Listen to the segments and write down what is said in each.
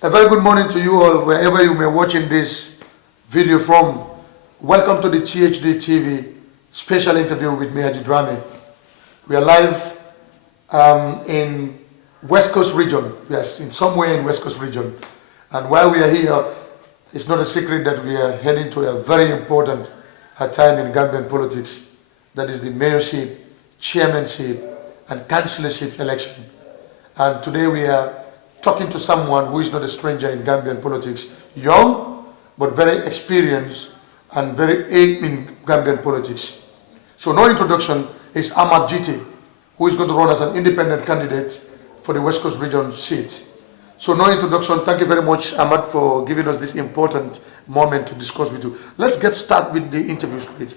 A very good morning to you all, wherever you may be watching this video from. Welcome to the THD TV special interview with me, Drame. We are live in West Coast region, yes, in somewhere in West Coast region. And while we are here, it's not a secret that we are heading to a very important time in Gambian politics. That is the mayorship, chairmanship, and councillorship election. And today we are talking to someone who is not a stranger in Gambian politics, young, but very experienced and very adept in Gambian politics. So no introduction, is Ahmad Gitteh, who is going to run as an independent candidate for the West Coast region seat. So no introduction, thank you very much, Ahmad, for giving us this important moment to discuss with you. Let's get started with the interview straight.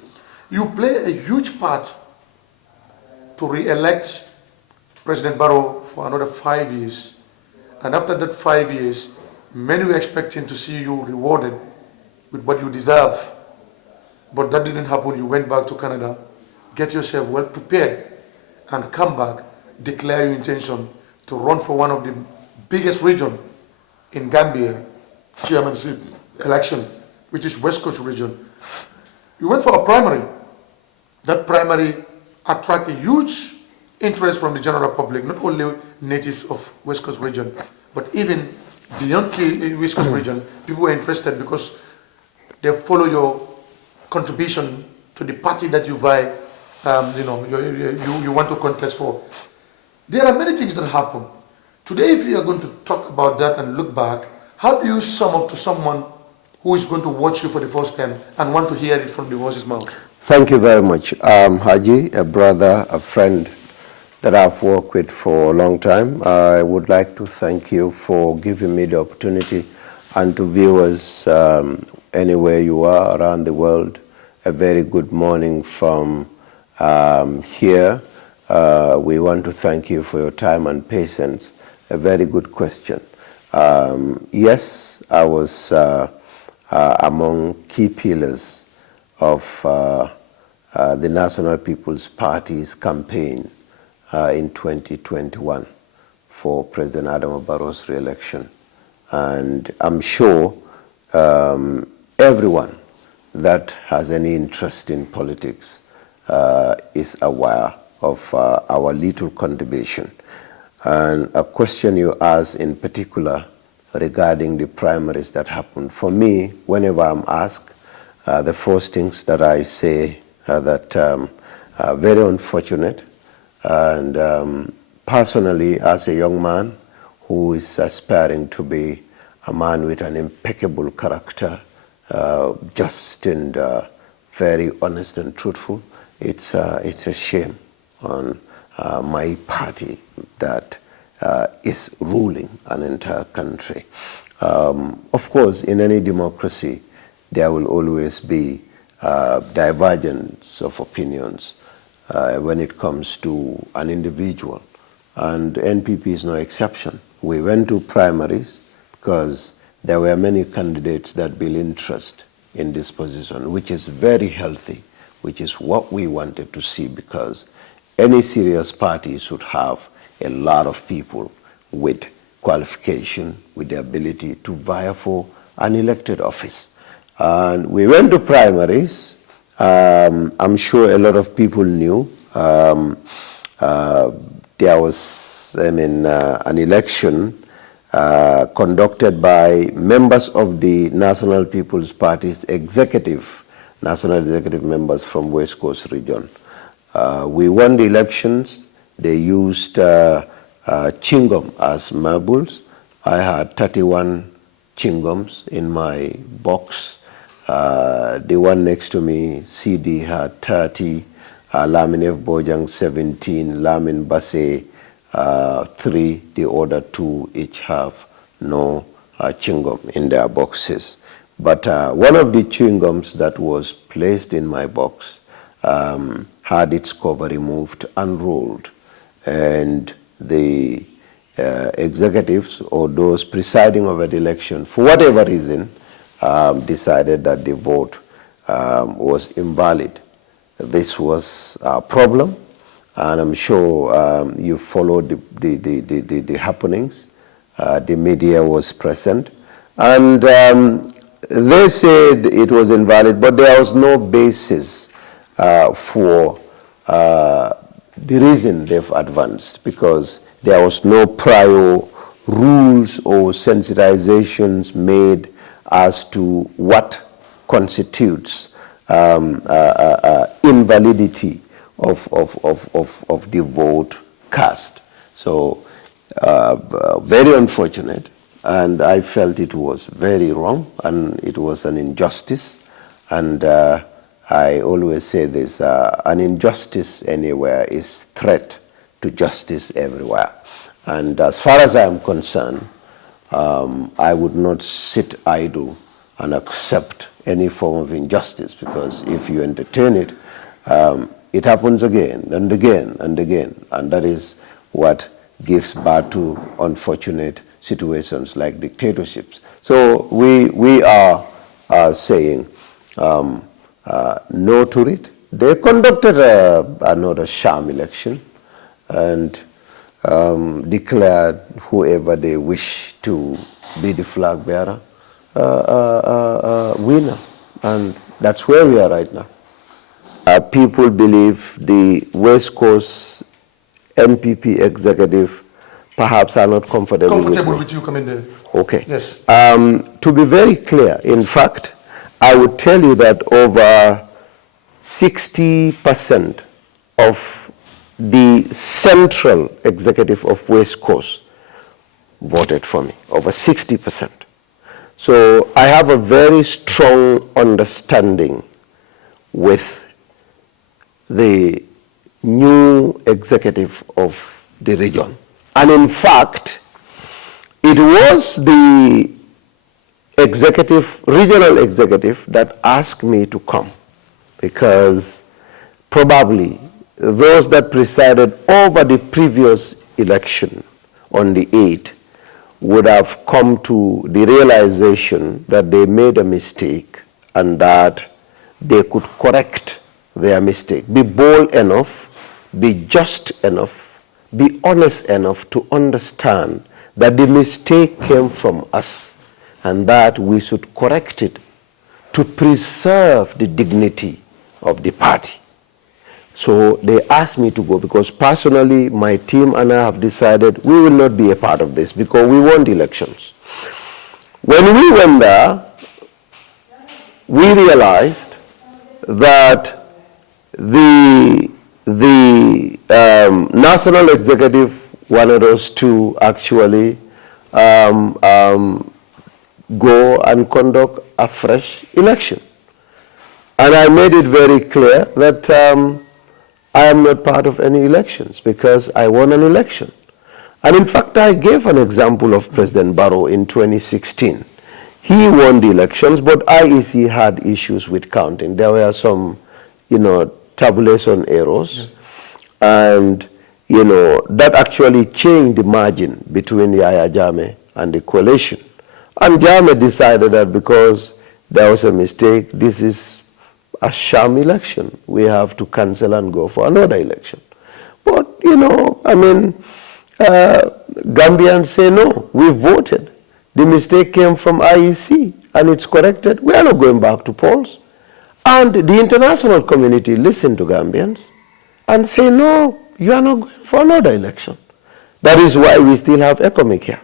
You play a huge part to re-elect President Barrow for another 5 years. And after that 5 years, many were expecting to see you rewarded with what you deserve. But that didn't happen. You went back to Canada, get yourself well prepared, and come back, declare your intention to run for one of the biggest regions in Gambia, chairmanship election, which is West Coast region. You went for a primary. That primary attracted a huge interest from the general public, not only natives of West Coast region, but even beyond West Coast region, people were interested because they follow your contribution to the party that you vie, you want to contest for. There are many things that happen. Today, if you are going to talk about that and look back, how do you sum up to someone who is going to watch you for the first time and want to hear it from the horse's mouth? Thank you very much. Haji, a brother, a friend that I've worked with for a long time. I would like to thank you for giving me the opportunity, and to viewers anywhere you are around the world, a very good morning from here. We want to thank you for your time and patience. A very good question. Yes, I was among key pillars of the National People's Party's campaign in 2021 for President Adama Barrow's re-election. And I'm sure everyone that has any interest in politics is aware of our little contribution. And a question you asked in particular regarding the primaries that happened. For me, whenever I'm asked, the first things that I say are that are very unfortunate. And personally, as a young man who is aspiring to be a man with an impeccable character, just and very honest and truthful, it's a shame on my party that is ruling an entire country. Of course, in any democracy, there will always be divergence of opinions when it comes to an individual, and NPP is no exception. We went to primaries because there were many candidates that build interest in this position, which is very healthy, which is what we wanted to see, because any serious party should have a lot of people with qualification, with the ability to vie for an elected office. And we went to primaries. I'm sure a lot of people knew there was, an election conducted by members of the National People's Party's national executive members from West Coast region. We won the elections. They used chingom as marbles. I had 31 chingums in my box. The one next to me, CD, had 30, Lamin F. Bojang 17, Lamin Basse 3, the other 2 each have no chewing-gum in their boxes. But one of the chewing-gums that was placed in my box had its cover removed and rolled, and the executives or those presiding over the election, for whatever reason, decided that the vote was invalid. This was a problem, and I'm sure you followed the happenings. The media was present. And they said it was invalid, but there was no basis for the reason they've advanced, because there was no prior rules or sensitizations made as to what constitutes invalidity of the vote cast. So very unfortunate, and I felt it was very wrong, and it was an injustice. And I always say this, an injustice anywhere is threat to justice everywhere. And as far as I am concerned, I would not sit idle and accept any form of injustice, because if you entertain it, it happens again and again and again, and that is what gives birth to unfortunate situations like dictatorships. So we are saying no to it. They conducted another sham election and declared whoever they wish to be the flag bearer winner, and that's where we are right now. People believe the West Coast MPP executive perhaps are not comfortable with you coming there. Okay. Yes. To be very clear, in fact, I would tell you that over 60% of the central executive of West Coast voted for me, over 60%. So I have a very strong understanding with the new executive of the region. And in fact, it was the regional executive that asked me to come, because probably those that presided over the previous election on the 8th would have come to the realization that they made a mistake and that they could correct their mistake. Be bold enough, be just enough, be honest enough to understand that the mistake came from us and that we should correct it to preserve the dignity of the party. So they asked me to go, because personally my team and I have decided we will not be a part of this because we won the elections. When we went there, we realized that the national executive wanted us to actually go and conduct a fresh election. And I made it very clear that I am not part of any elections because I won an election. And in fact, I gave an example of President Barrow in 2016. He won the elections, but IEC had issues with counting. There were some, tabulation errors. Yes. And, that actually changed the margin between Yahya Jammeh and the coalition. And Jammeh decided that because there was a mistake, this is a sham election, we have to cancel and go for another election. But, Gambians say no, we voted. The mistake came from IEC and it's corrected. We are not going back to polls. And the international community listened to Gambians and say no, you are not going for another election. That is why we still have ECOMIC here.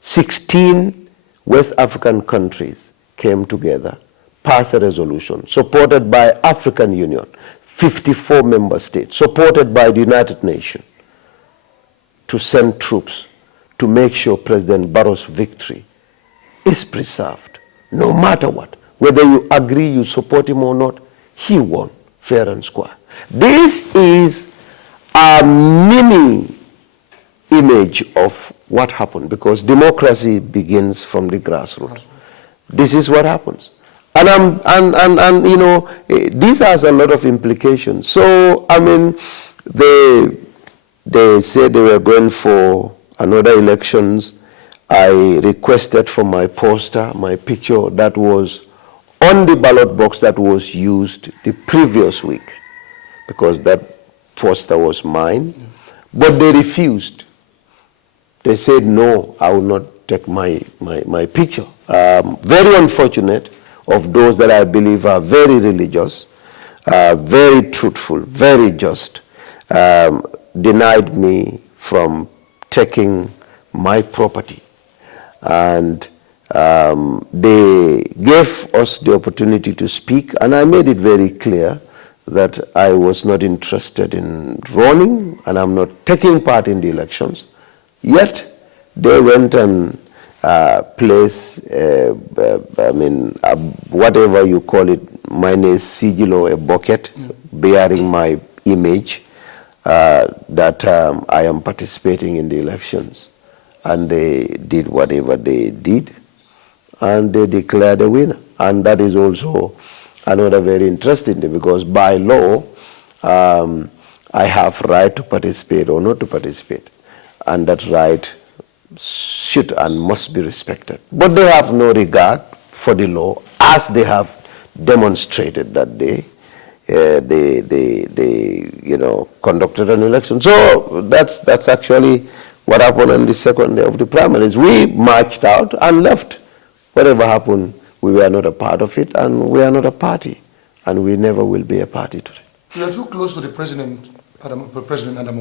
16 West African countries came together, passed a resolution supported by African Union, 54 member states, supported by the United Nations, to send troops to make sure President Barrow's victory is preserved, no matter what. Whether you agree, you support him or not, he won fair and square. This is a mini image of what happened, because democracy begins from the grassroots. This is what happens. And this has a lot of implications. So, they said they were going for another elections. I requested for my poster, my picture that was on the ballot box that was used the previous week, because that poster was mine. But they refused. They said, no, I will not take my picture. Very unfortunate of those that I believe are very religious, very truthful, very just, denied me from taking my property. And they gave us the opportunity to speak, and I made it very clear that I was not interested in running and I'm not taking part in the elections. Yet they went and placed, whatever you call it, mine is sigilo, a bucket bearing my image, that I am participating in the elections. And they did whatever they did, and they declared a winner. And that is also another very interesting thing, because by law, I have right to participate or not to participate. And that right should and must be respected. But they have no regard for the law, as they have demonstrated that day. They conducted an election. So that's actually what happened on the second day of the primaries. We marched out and left. Whatever happened, we were not a part of it, and we are not a party, and we never will be a party today. You are too close to the President Adam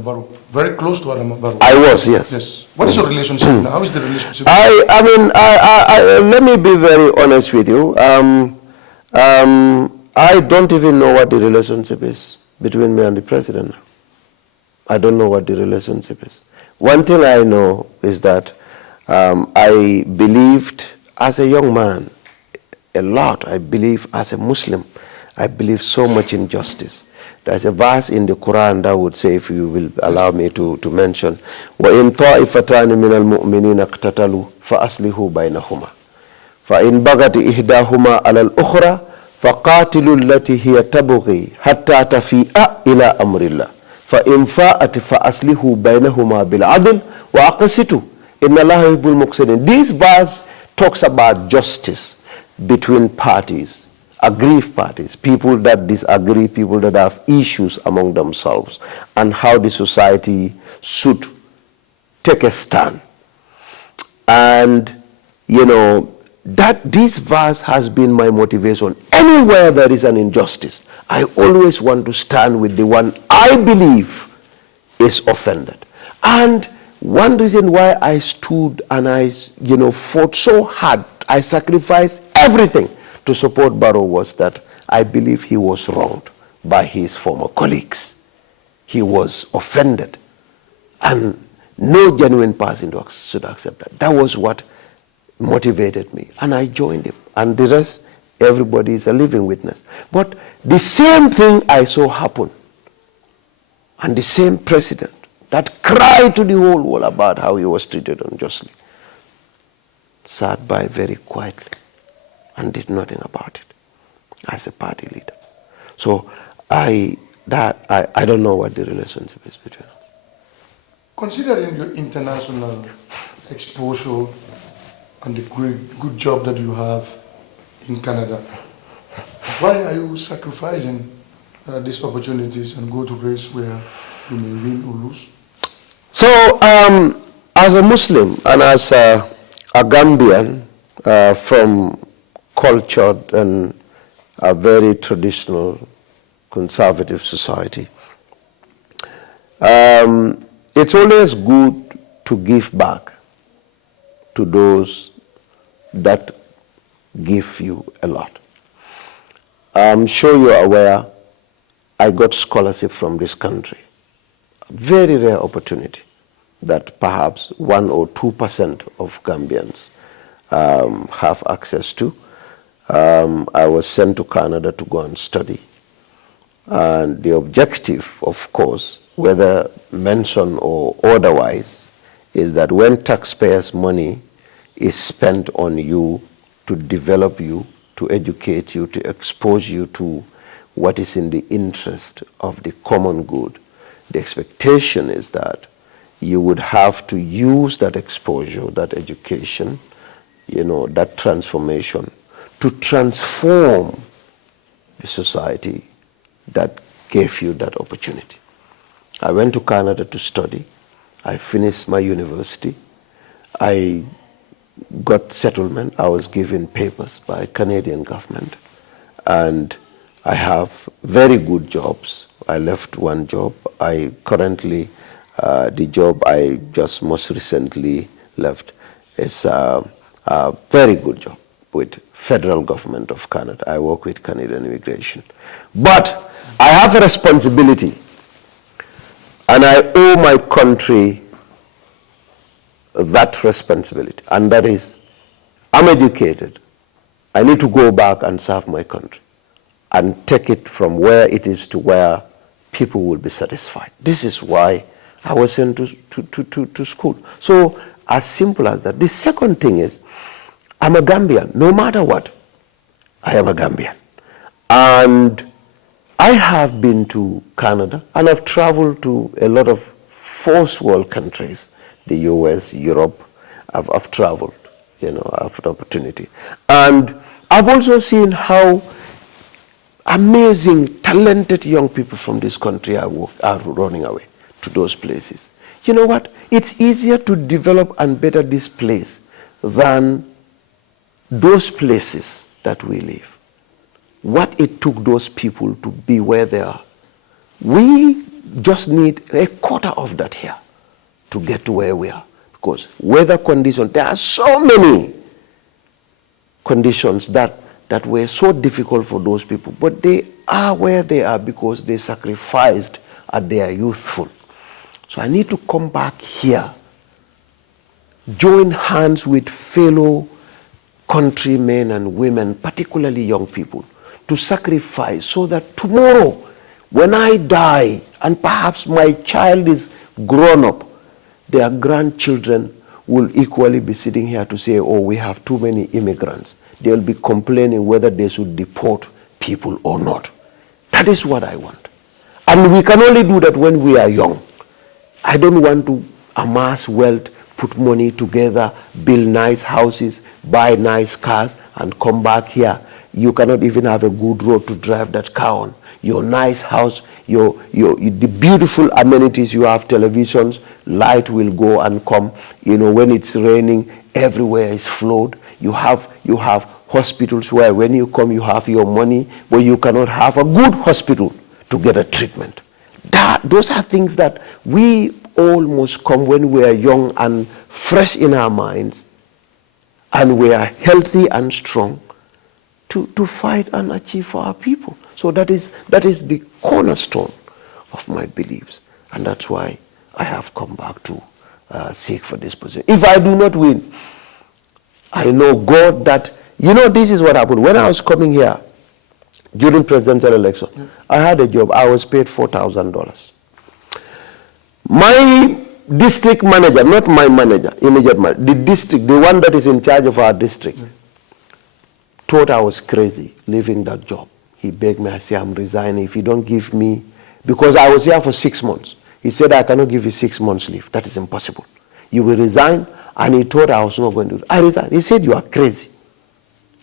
Barrow. Very close to Adam Barrow. I was, yes. Yes. What is your relationship now? How is the relationship? Let me be very honest with you. I don't even know what the relationship is between me and the President now. I don't know what the relationship is. One thing I know is that I believed as a young man a lot. I believe as a Muslim, I believe so much in justice. There's a verse in the Quran that would say, if you will allow me to mention, وَإِن طَائِفَتَانِ مِنَ الْمُؤْمِنِينَ اقْتَتَلُوا فَأَصْلِحُوا بَيْنَهُمَا فَإِن بَغَتْ إِحْدَاهُمَا عَلَى الْأُخْرَى فَقَاتِلُوا الَّتِي هِيَ تَبْغِي حَتَّى تَفِيءَ إِلَى أَمْرِ اللَّهِ فَإِن فَاءَتْ فَأَصْلِحُوا بَيْنَهُمَا بِالْعَدْلِ وَأَقْسِطُوا إِنَّ اللَّهَ يُحِبُّ الْمُقْسِطِينَ. This verse talks about justice between parties, aggrieved parties, people that disagree, people that have issues among themselves, and how the society should take a stand. And, that this verse has been my motivation. Anywhere there is an injustice, I always want to stand with the one I believe is offended. And one reason why I stood and I, fought so hard, I sacrificed everything to support Barrow was that I believe he was wronged by his former colleagues. He was offended. And no genuine person should accept that. That was what motivated me. And I joined him. And the rest, everybody is a living witness. But the same thing I saw happen, and the same president that cried to the whole world about how he was treated unjustly, sat by very quietly and did nothing about it as a party leader. So I don't know what the relationship is between us. Considering your international exposure and the good job that you have in Canada, why are you sacrificing these opportunities and go to race where you may win or lose? So, as a Muslim and as a Gambian from cultured and a very traditional conservative society, it's always good to give back to those that give you a lot. I'm sure you're aware I got scholarship from this country. A very rare opportunity that perhaps 1 or 2% of Gambians have access to. I was sent to Canada to go and study. And the objective, of course, whether mentioned or otherwise, is that when taxpayers' money is spent on you to develop you, to educate you, to expose you to what is in the interest of the common good, the expectation is that you would have to use that exposure, that education, that transformation to transform the society that gave you that opportunity. I went to Canada to study. I finished my university. I got settlement. I was given papers by Canadian government, and I have very good jobs. I left one job. I currently, the job I just most recently left is a very good job with federal government of Canada. I work with Canadian immigration. But I have a responsibility, and I owe my country that responsibility, and that is, I'm educated. I need to go back and serve my country and take it from where it is to where people will be satisfied. This is why I was sent to school. So as simple as that. The second thing is, I'm a Gambian. No matter what, I am a Gambian. And I have been to Canada, and I've traveled to a lot of first world countries, the US, Europe. I've traveled, I've had opportunity. And I've also seen how amazing, talented young people from this country are running away to those places. You know what? It's easier to develop and better this place than those places that we live. What it took those people to be where they are. We just need a quarter of that here to get to where we are. Because weather conditions, there are so many conditions that were so difficult for those people. But they are where they are because they sacrificed at their youthful. So I need to come back here, join hands with fellow countrymen and women, particularly young people, to sacrifice so that tomorrow, when I die, and perhaps my child is grown up, their grandchildren will equally be sitting here to say, oh, we have too many immigrants. They'll be complaining whether they should deport people or not. That is what I want. And we can only do that when we are young. I don't want to amass wealth, put money together, build nice houses, buy nice cars, and come back here. You cannot even have a good road to drive that car on. Your nice house, the beautiful amenities, you have televisions, light will go and come. When it's raining, everywhere is flood. You have hospitals where when you come, you have your money, but you cannot have a good hospital to get a treatment. Those are things that we all must come when we are young and fresh in our minds, and we are healthy and strong to fight and achieve for our people. So that is the cornerstone of my beliefs, and that's why I have come back to seek for this position. If I do not win, I know God that, this is what happened. When I was coming here during presidential election, I had a job. I was paid $4,000. My district manager, not my manager, immediate manager, the one that is in charge of our district, thought I was crazy leaving that job. He begged me, I said, I'm resigning. If you don't give me, because I was here for 6 months. He said, I cannot give you 6 months leave. That is impossible. You will resign. And he thought I was not going to do it. I resigned. He said, you are crazy.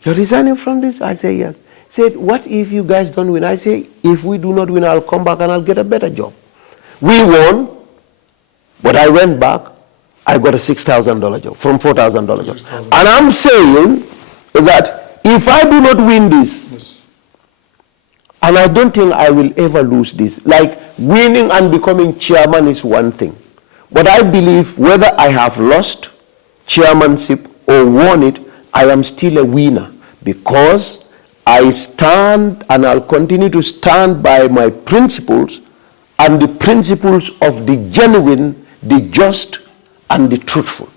You're resigning from this? I said, yes. He said, what if you guys don't win? I say, if we do not win, I'll come back and I'll get a better job. We won, but I went back. I got a $6,000 job from $4,000 job. And I'm saying that if I do not win this, and I don't think I will ever lose this, like winning and becoming chairman is one thing. But I believe whether I have lost chairmanship or won it, I am still a winner, because I stand and I'll continue to stand by my principles and the principles of the genuine, the just, and the truthful.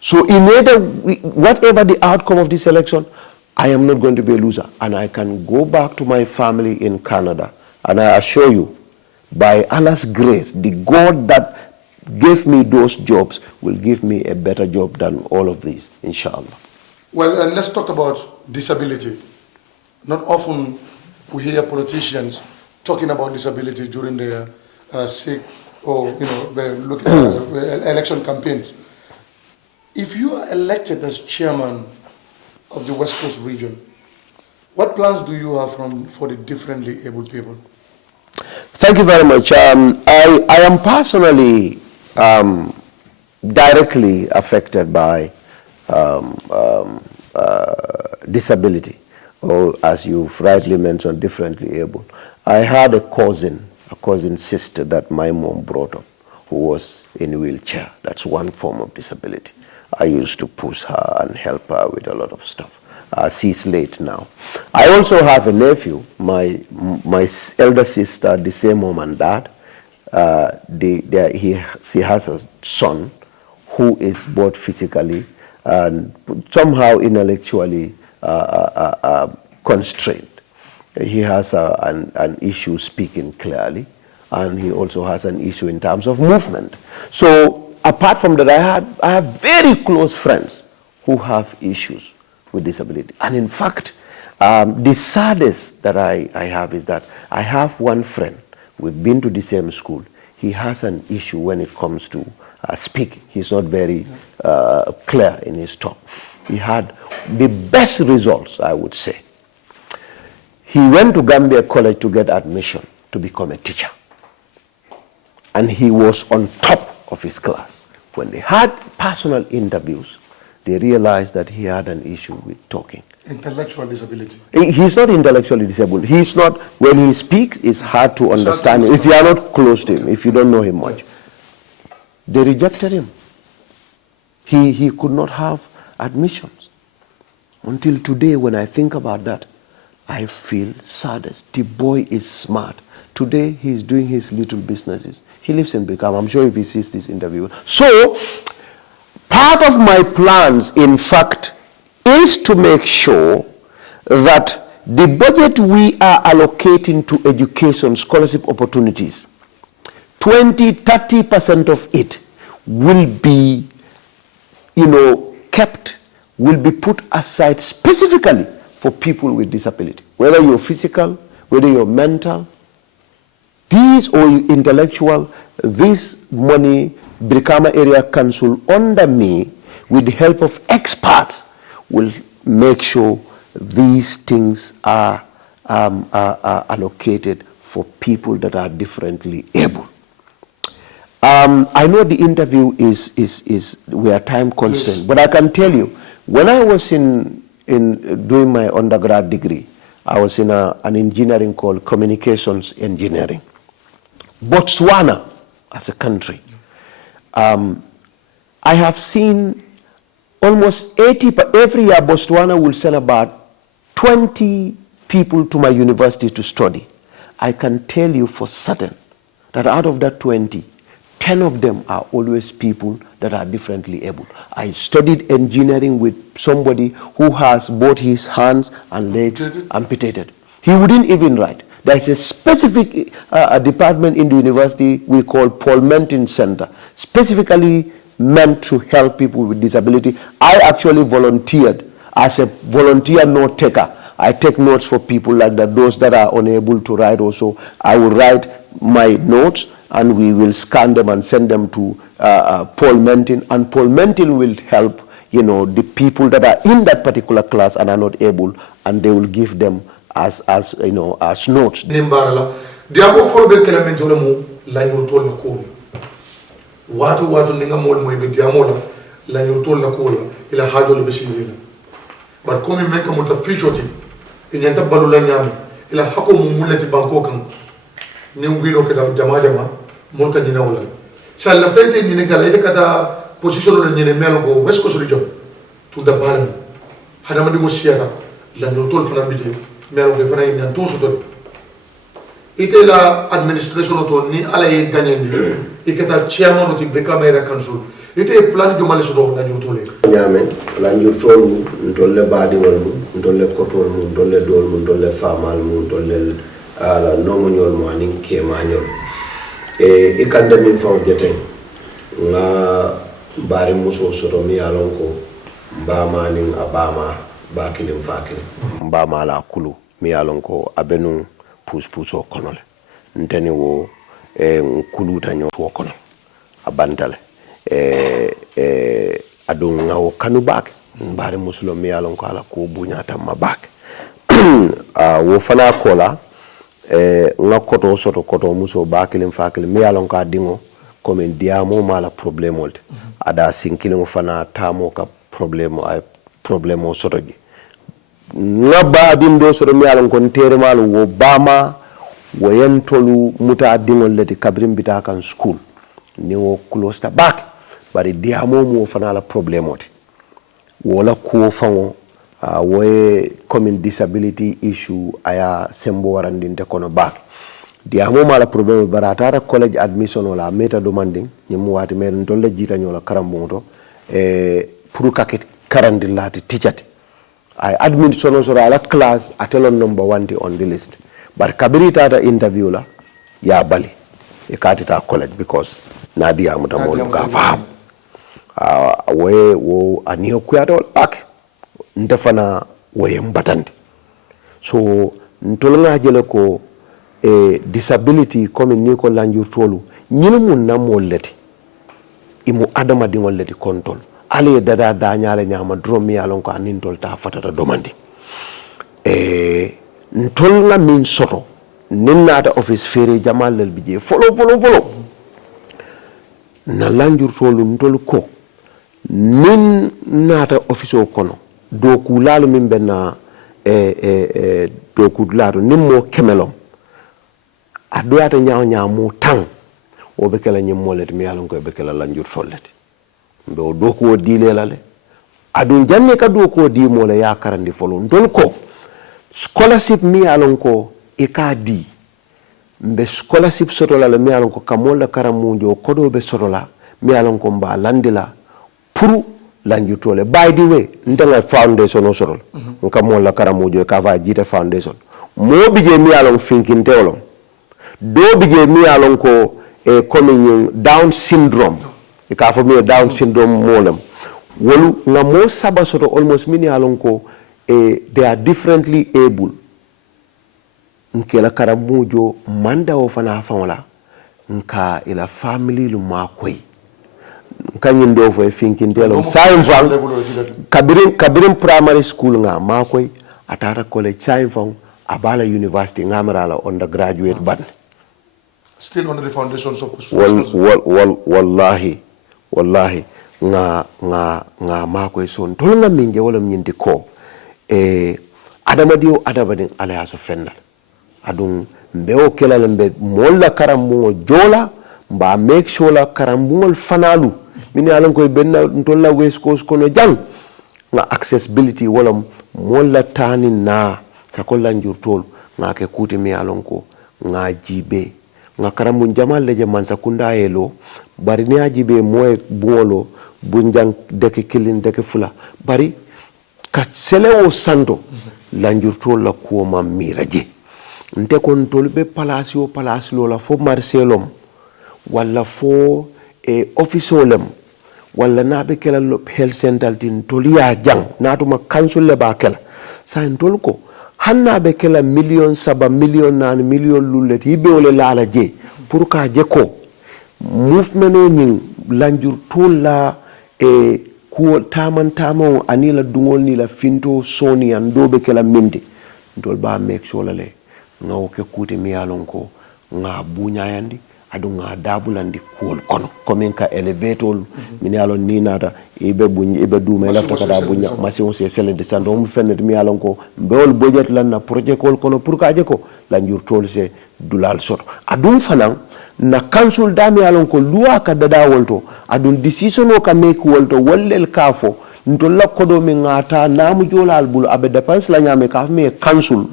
So whatever the outcome of this election, I am not going to be a loser. And I can go back to my family in Canada, and I assure you, by Allah's grace, the God that gave me those jobs will give me a better job than all of these, inshallah. Well, let's talk about disability. Not often we hear politicians talking about disability during their election campaigns. If you are elected as chairman of the West Coast region, what plans do you have for the differently able people? Thank you very much. I am personally directly affected by disability, or as you've rightly mentioned, differently able. I had a cousin sister that my mom brought up who was in a wheelchair. That's one form of disability. I used to push her and help her with a lot of stuff. She's late now. I also have a nephew, my elder sister, the same mom and dad. She has a son who is both physically and somehow intellectually constrained. He has an issue speaking clearly, and he also has an issue in terms of movement. So apart from that, I have very close friends who have issues with disability. And in fact, the saddest that I have is that I have one friend, we've been to the same school. He has an issue when it comes to speaking. He's not very clear in his talk. He had the best results, I would say. He went to Gambia College to get admission to become a teacher. And he was on top of his class. When they had personal interviews, they realized that he had an issue with talking. Intellectual disability. He's not intellectually disabled. He's not, when he speaks, it's hard to understand him. If you are not close to him, if you don't know him much. They rejected him. He could not have admissions. Until today, when I think about that, I feel saddest. The boy is smart. Today, he's doing his little businesses. He lives in Brikama. I'm sure if he sees this interview. So, part of my plans, in fact, is to make sure that the budget we are allocating to education, scholarship opportunities, 20–30% of it will be, kept, will be put aside specifically for people with disability. Whether you're physical, whether you're mental, these or intellectual, this money, Brikama Area Council under me, with the help of experts, will make sure these things are allocated for people that are differently able. I know the interview we are time constrained, yes. But I can tell you, when I was in doing my undergrad degree, I was in an engineering called communications engineering. Botswana, as a country, I have seen almost 80, every year Botswana will send about 20 people to my university to study. I can tell you for certain that out of that 20, 10 of them are always people that are differently able. I studied engineering with somebody who has both his hands and legs amputated. He wouldn't even write. There's a specific department in the university we call Paul Mentin Center, specifically meant to help people with disability. I actually volunteered as a volunteer note taker. I take notes for people like that, those that are unable to write also. I will write my notes and we will scan them and send them to Paul Mentin, and Paul Mentin will help, the people that are in that particular class and are not able, and they will give them as notes. Diamo folbe kelemente ole mu la nyotol na kola. Watu ninga mol mo ibe diamo la nyotol na kola ila hajo le beshirina. But komi meka muta fichoti inyanta balu la nyami ila hako mumuleti banko kan ni ngino ke da jama molka nyina wala. Sa laftente nyine kala ite kata position le nyine melo ko west coast region tunda balmi. Hada madi mo siata la nyotol fana bije melo ke fana nyan to soto. Ite la administration to ni ala ye gagnendi ikata chairman of the Brikama Area Council ite plan de male soto la nyotole nyamen la nyotolu ndolle badi wol ndolle kotol mu ndolle dol mu ndolle famal mu ndolle ala nomo nyol mo anin ke mañol e kande min faw jeten nga bari muso soto mi alon ko mbama nin abama bakilim fakilim mbama la kulu mi alon ko abenu puso konole nteni wo kuluta nyoto kono abandale adun ngawo kanu bak mbare musulo mi yalon ko ala ko bunyata mabak wo fana kola nga koto soto koto muso bakilim fakilim mi yalon ka dingo comme diamo mala problème wolte ada sinkilin fana tamo ka problème o soto je ngaba din do so mi alon kon tere mal wo bama wo yentolu muta dingol leti kabrim bita kan school ni wo close ta back bari diamo mo fana la problème oti wala ko fango wo common disability issue aya sembo warandinte kono back diamo mala problème baratara college admission wala meta demanding nyum wati men dolle jita nyola karambunto pour kaket karandi lati teachati I admit sono ala class atelon number 1 on the list but kabiri tata interview la ya bali e katita college because nadia mutamol ka faham wo aniyo kuyata ak ndefana woye mbatandi so ntolonga jele ko disability comme ni ko lanjur tolu ñinu mun na mo leti imu adama dingol leti control ale dada dañale ñama drom mi alon ko anin tol ta fatata domandi ntol nga min soto nin nata office fere jamal lel bije folo na lanjur tolu ntol ko nin nata office o kono do ku lalu min benna do ku lato nin mo kemelom adoyata ñaaw mo tang o be kala ñim molet mi alon ko be kala lanjur tollete do do ko diile lale adun janne ka do ko di mo la yakarandi folo ndol ko scholarship mi alon ko e ka di mbe scholarship soto la mi alon ko kamol la karamujo ko do be soto la mi alon ko mba landila pour lanjur tole by the way ndanga foundation o soto kamol la karamujo ka va jite foundation mo bije mi alon finkin tewlo do bije mi alon ko coming down syndrome e ka fo mi down syndrome molam wolu nga mo saba soto almost mini alon ko they are differently able nke la karamujo manda o fana fawla nka ila family lu ma koy kanyin do fo finkin telo saim fam kabirin primary school nga ma koy atata college saim fam abala university ngamara la undergraduate ban still under the foundations of wallahi nga ma koy son tol nga minje wala nyindi ko adamadiyo adabadin ala yaso fennal adun mbeo kelal mbe molla karambugo jola mba make sure la karambugol fanalu mini alan koy benna tolla west coast kono jang nga accessibility wala molla tani na sakolla njurtol nga ke kuti mi alon ko nga jibe nga karambu jamal leje man sakunda yelo bari ni ajibe moy bungolo bunjang deke kilin deke fula bari ka selewo santo lanjurtol la ko ma miraje nte kon tolbe palacio la fo marcelom wala fo officeolem wala nabe kala health center tin toliya jang natuma council le ba kala sa tol ko hanna be kala million saba million nan million luleti ibe wala lala je pour ka je ko movement o nyin lanjurtol la ko tamon anila dungol ni la finto soni andobe kala minde dol ba make sure le ngaw ke kuti mi yalon ko nga buñayandi adu nga dabulandi kuol kono comme ka elevator mi yalon ni nata ibe buñ ibe duma lafta kada buña machine c'est celle de sando mu fennet mi yalon ko bewol budget lan na projet kol kono pour ka je ko la njurtol c'est dulal sot adum fanan na council dami yalon ko luwa ka dada wolto adun decision o ka make wolto wollel kafo ntolla kodo mi ngata namu jolal bulu abe dépense la nyame ka me council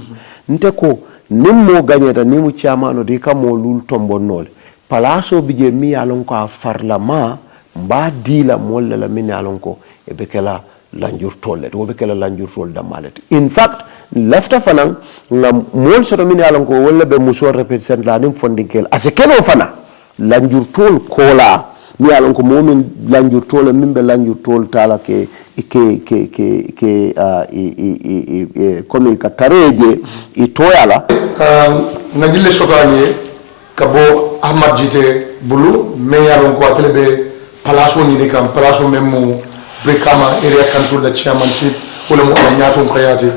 nte ko nimmo gagneta nimu chairman di kamo lul tombonole palaso bije mi alon ko farlama mba dila molle la min alon ko e be kala lanjur tolle to be kala lanjur tol damalet in fact lafta fanan ngam mol soto min alon ko wala be muso represent la nim fondinkel ase keno fana lanjur tol kola mi alon ko momin lanjur tol min be lanjur tol tala ke comme ka tareje i toyala ngajille sokani kabo Ahmad Gitteh bulu me yalon ko atele be palaso ni kam palaso memu be kama area council the chairmanship wala mo nyato ko yati